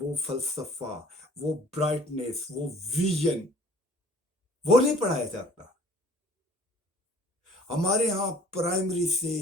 وہ فلسفہ، وہ برائٹنیس، وہ ویژن، وہ نہیں پڑھایا جاتا. ہمارے ہاں پرائمری سے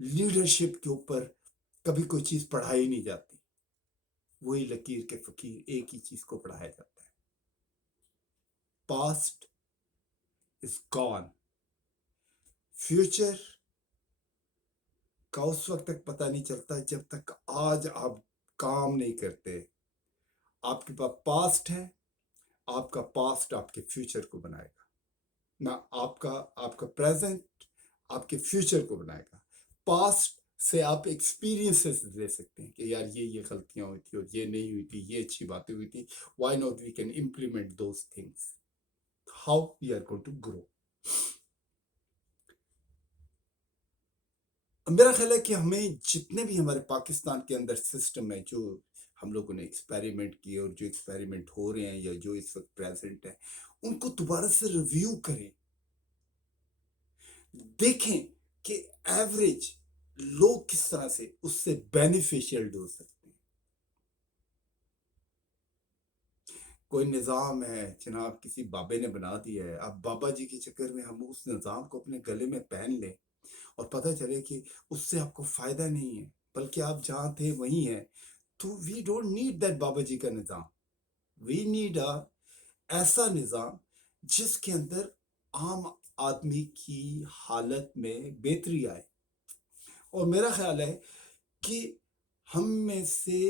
لیڈرشپ کے اوپر کبھی کوئی چیز پڑھائی نہیں جاتی. وہی لکیر کے فقیر ایک ہی چیز کو پڑھایا جاتا ہے. پاسٹ از گون. فیوچر کا اس وقت تک پتہ نہیں چلتا جب تک آج آپ کام نہیں کرتے. آپ کے پاس پاسٹ ہے، آپ کا پاسٹ آپ کے فیوچر کو بنائے گا. نہ آپ کا پریزنٹ آپ کے فیوچر کو بنائے گا. پاسٹ سے آپ ایکسپیرینسز لے سکتے ہیں کہ یار یہ غلطیاں ہوئی تھی اور یہ نہیں ہوئی تھی، یہ اچھی باتیں ہوئی تھی. Why not we can implement those things. How we are going to grow. میرا خیال ہے کہ ہمیں جتنے بھی ہمارے پاکستان کے اندر سسٹم ہے جو ہم لوگوں نے ایکسپیریمنٹ کیے اور جو ایکسپیریمنٹ ہو رہے ہیں یا جو اس وقت پریزنٹ ہے، ان کو دوبارہ سے ریویو کریں. دیکھیں کہ ایوریج لوگ کس طرح سے اس سے بینیفیشیل ہو سکتے ہیں. کوئی نظام ہے جناب کسی بابے نے بنا دیا ہے، اب بابا جی کے چکر میں ہم اس نظام کو اپنے گلے میں پہن لیں اور پتہ چلے کہ اس سے آپ کو فائدہ نہیں ہے بلکہ آپ جہاں تھے وہیں ہیں، تو وی ڈونٹ نیڈ دیٹ بابا جی کا نظام. وی نیڈ ایسا نظام جس کے اندر عام آدمی کی حالت میں بہتری آئے. اور میرا خیال ہے کہ ہم میں سے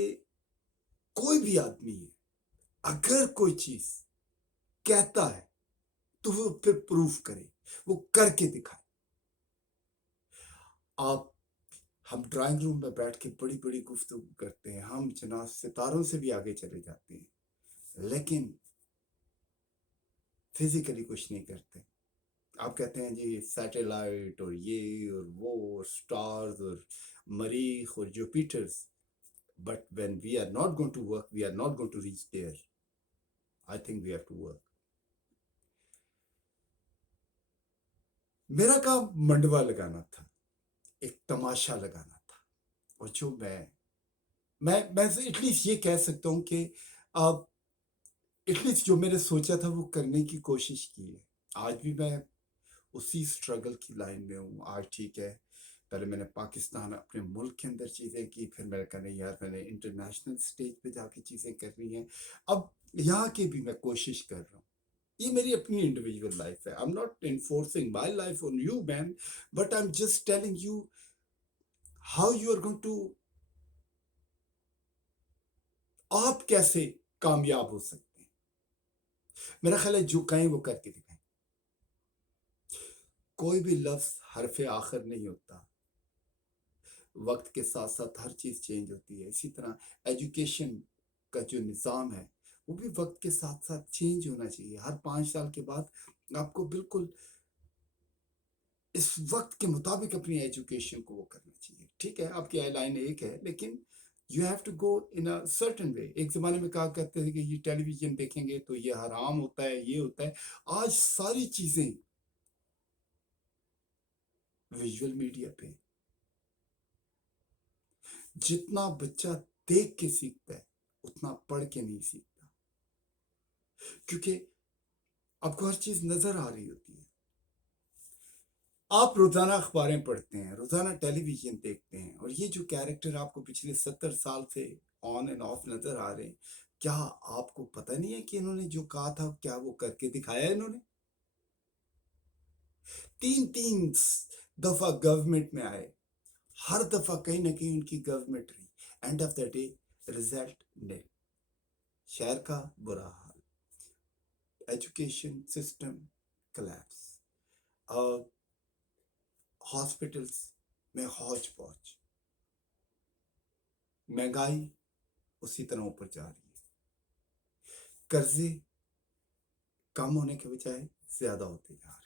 کوئی بھی آدمی ہے اگر کوئی چیز کہتا ہے تو وہ پھر پروف کرے، وہ کر کے دکھائے. آپ ہم ڈرائنگ روم میں بیٹھ کے بڑی بڑی گفتگو کرتے ہیں، ہم جناب ستاروں سے بھی آگے چلے جاتے ہیں، لیکن فزیکلی کچھ نہیں کرتے. آپ کہتے ہیں جی سیٹلائٹ اور یہ اور وہ اور سٹارز اور مریخ اور جوپیٹرز، but when we are not going to work, we are not going to reach there. I think we have to work. میرا کام منڈوا لگانا تھا، ایک تماشا لگانا تھا. اور جو میں ایٹ لیسٹ یہ کہہ سکتا ہوں کہ اب ایٹ لیسٹ جو میں نے سوچا تھا وہ کرنے کی کوشش کی ہے. آج بھی میں اسی سٹرگل کی لائن میں ہوں. آج ٹھیک ہے، پہلے میں نے پاکستان اپنے ملک کے اندر چیزیں کی، پھر میں نے کہا نہیں یار میں نے انٹرنیشنل سٹیج پہ جا کے چیزیں کرنی ہیں. اب یہاں کی بھی میں کوشش کر رہا ہوں. یہ میری اپنی انڈیویجول لائف ہے. I'm not enforcing my life on you, man, but I'm just telling you how you are going to آپ کیسے کامیاب ہو سکتے ہیں. میرا خیال ہے جو کہیں وہ کر کے دکھائیں. کوئی بھی لفظ حرف آخر نہیں ہوتا. وقت کے ساتھ ساتھ ہر چیز چینج ہوتی ہے. اسی طرح ایجوکیشن کا جو نظام ہے وہ بھی وقت کے ساتھ ساتھ چینج ہونا چاہیے. ہر 5 سال کے بعد آپ کو بالکل اس وقت کے مطابق اپنی ایجوکیشن کو وہ کرنا چاہیے. ٹھیک ہے آپ کی آئی لائن ایک ہے لیکن you have to go in a certain way. ایک زمانے میں کہا کرتے تھے کہ یہ ٹیلی ویژن دیکھیں گے تو یہ حرام ہوتا ہے، یہ ہوتا ہے. آج ساری چیزیں ویژول میڈیا پہ. جتنا بچہ دیکھ کے سیکھتا ہے اتنا پڑھ کے نہیں سیکھتا، کیونکہ آپ کو ہر چیز نظر آ رہی ہوتی ہے. آپ روزانہ اخباریں پڑھتے ہیں، روزانہ ٹیلی ویژن دیکھتے ہیں، اور یہ جو کیریکٹر آپ کو پچھلے 70 سال سے آن اینڈ آف نظر آ رہے ہیں، کیا آپ کو پتہ نہیں ہے کہ انہوں نے جو کہا تھا کیا وہ کر کے دکھایا ہے؟ انہوں نے 3 دفعہ گورنمنٹ میں آئے، ہر دفعہ کہیں نہ کہیں ان کی گورنمنٹ رہی. And of the day result نے شہر کا برا حال، ایجوکیشن سسٹم کلیپس، ہاسپٹلس میں ہوچ پوچ، مہنگائی اسی طرح اوپر جا رہی ہے، قرضے کم ہونے کے بجائے زیادہ ہوتے جا رہے ہیں.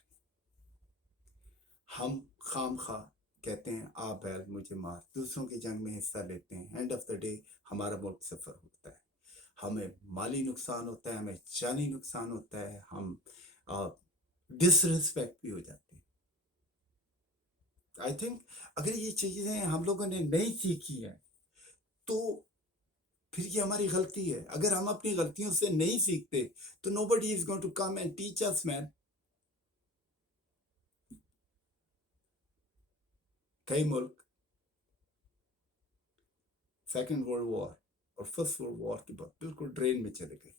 ہم خام خواہ کہتے ہیں آ بیل مجھے مار، دوسروں کی جنگ میں حصہ لیتے ہیں. اینڈ آف دا ڈے ہمارا ملک سفر ہوتا ہے، ہمیں مالی نقصان ہوتا ہے، ہمیں جانی نقصان ہوتا ہے، ہم ڈس ریسپیکٹ بھی ہو جاتے ہیں. آئی تھنک اگر یہ چیزیں ہم لوگوں نے نہیں سیکھی ہیں تو پھر یہ ہماری غلطی ہے. اگر ہم اپنی غلطیوں سے نہیں سیکھتے تو nobody is going to come and teach us, man. کئی ملک سیکنڈ ورلڈ وار اور فرسٹ ورلڈ وار کے بعد بالکل ڈرین میں چلے گئے.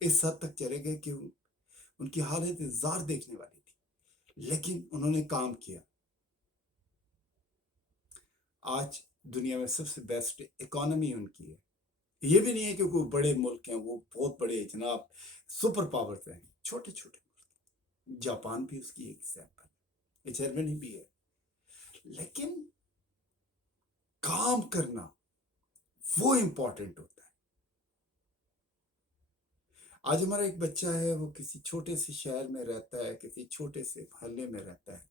اس حد تک چلے گئے کہ ان کی حالت زار دیکھنے والی تھی، لیکن انہوں نے کام کیا. آج دنیا میں سب سے بیسٹ اکانومی ان کی ہے. یہ بھی نہیں ہے کہ کوئی بڑے ملک ہیں، وہ بہت بڑے جناب سپر پاورز ہیں، چھوٹے چھوٹے ملک. جاپان بھی اس کی ایک ایگزامپل، جرمنی بھی ہے. لیکن کام کرنا وہ امپورٹنٹ ہوتا ہے. آج ہمارا ایک بچہ ہے، وہ کسی چھوٹے سے شہر میں رہتا ہے، کسی چھوٹے سے محلے میں رہتا ہے،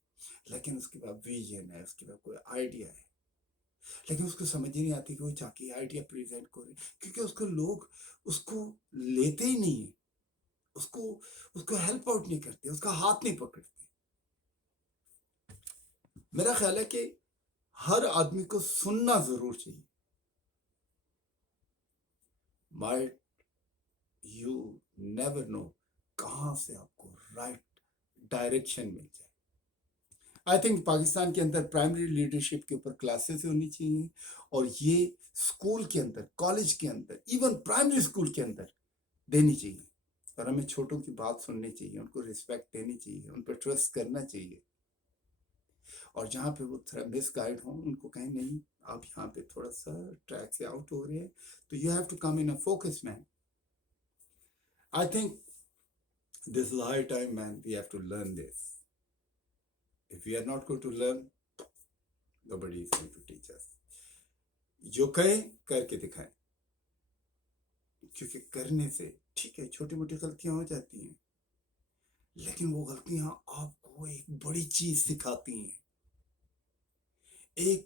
لیکن اس کے پاس ویژن ہے، اس کے پاس کوئی آئیڈیا ہے، لیکن اس کو سمجھ ہی نہیں آتی کہ وہ جا کے آئیڈیا پریزنٹ کرے، کیونکہ اس کو لوگ اس کو لیتے ہی نہیں ہیں، اس کو ہیلپ آؤٹ نہیں کرتے، اس کا ہاتھ نہیں پکڑتے. میرا خیال ہے کہ ہر آدمی کو سننا ضرور چاہیے. مائٹ یو نیور نو کہاں سے آپ کو رائٹ ڈائریکشن مل جائے. آئی تھنک پاکستان کے اندر پرائمری لیڈرشپ کے اوپر کلاسز ہونی چاہیے، اور یہ اسکول کے اندر، کالج کے اندر، ایون پرائمری اسکول کے اندر دینی چاہیے. اور ہمیں چھوٹوں کی بات سننی چاہیے، ان کو ریسپیکٹ دینی چاہیے، ان پہ ٹرسٹ کرنا چاہیے. اور جہاں پہ وہ تھوڑا مس گائیڈ ہوں، ان کو کہیں نہیں آپ یہاں پہ تھوڑا سا ٹریک سے آؤٹ ہو رہے ہیں، تو you have to come in a focus man. I think this is high time man, we have to learn this. If we are not going to learn, nobody is going to teach us. جو کہیں کر کے دکھائیں، کیونکہ کرنے سے ٹھیک ہے چھوٹی موٹی غلطیاں ہو جاتی ہیں، لیکن وہ غلطیاں آپ کو ایک بڑی چیز سکھاتی ہیں. ایک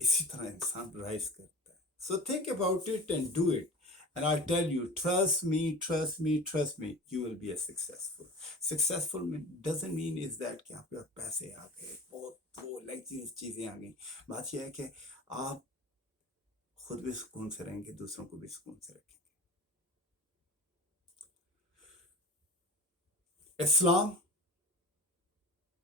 اسی طرح انسان رائز کرتا ہے. So think about it and do it. And I tell you, trust me, trust me, trust me, you will be a successful. Successful doesn't mean is that کہ آپ کے پیسے آ گئے، بہت وہ لگزریس چیزیں آ گئیں. بات یہ ہے کہ آپ خود بھی سکون سے رہیں گے، دوسروں کو بھی سکون سے رکھیں گے. اسلام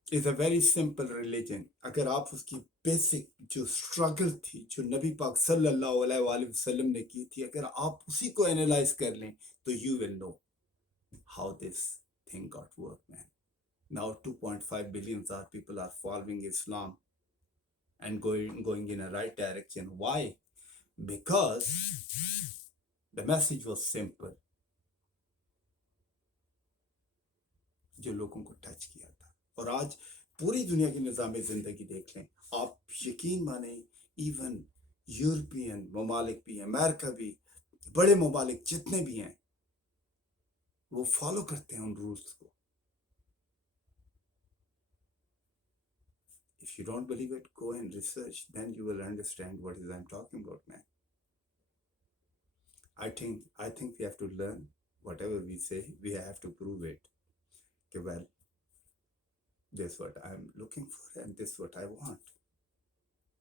is a very simple religion. اگر آپ اس کی بیسک جو اسٹرگل تھی، جو نبی پاک صلی اللہ علیہ وآلہ وسلم نے کی تھی، اگر آپ اسی کو اینالائز کر لیں تو you will know how this thing got work, man. Now 2.5 billion people are following Islam and going in a right direction. Why? Because the message was simple. جو لوگوں کو ٹچ کیا تھا. اور آج پوری دنیا کی نظام زندگی دیکھ لیں، آپ یقین مانیں ایون یورپین ممالک بھی، امریکہ بھی، بڑے ممالک جتنے بھی ہیں، وہ فالو کرتے ہیں ان رولز کو. If you don't believe it, go and research, then you will understand what is I'm talking about, man. I think we have to learn whatever we say, we have to prove it. Okay, well, this is what I'm looking for and this is what I want.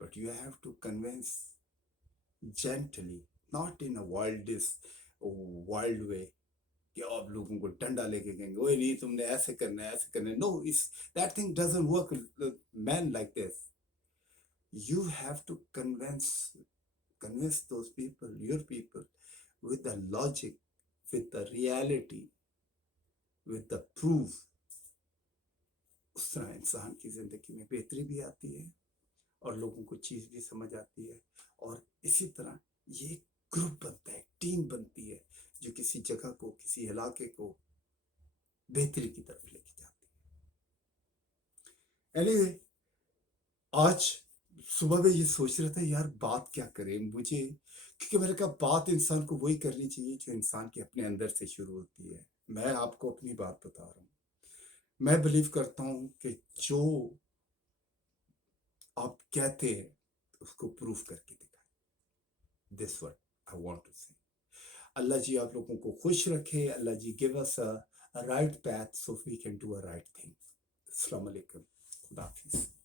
But you have to convince gently, not in a wild way. کہ آپ لوگوں کو ڈنڈا لے کے کہیں گے اوے نہیں تم نے ایسے کرنا ہے، ایسے کرنا ہے. No, that thing doesn't work, man, like this. You have to convince those people, your people, with the logic, with the reality, with the proof. اس طرح انسان کی زندگی میں بہتری بھی آتی ہے اور لوگوں کو چیز بھی سمجھ آتی ہے، اور اسی طرح یہ گروپ بنتا ہے، ٹیم بنتی ہے جو کسی جگہ کو، کسی علاقے کو بہتری کی طرف لے کے جاتی ہے. اینی وے، آج صبح میں یہ سوچ رہا تھا یار بات کیا کریں مجھے، کیونکہ میں نے کہا بات انسان کو وہی کرنی چاہیے جو انسان کے اپنے اندر سے شروع ہوتی ہے. میں آپ کو اپنی بات بتا رہا ہوں. میں بلیو کرتا ہوں کہ جو آپ کہتے ہیں اس کو پروف کر کے دکھائیں. This what I want to say. اللہ جی آپ لوگوں کو خوش رکھے. اللہ جی give us a right path so we can do a right thing. السلام علیکم. خدا حافظ.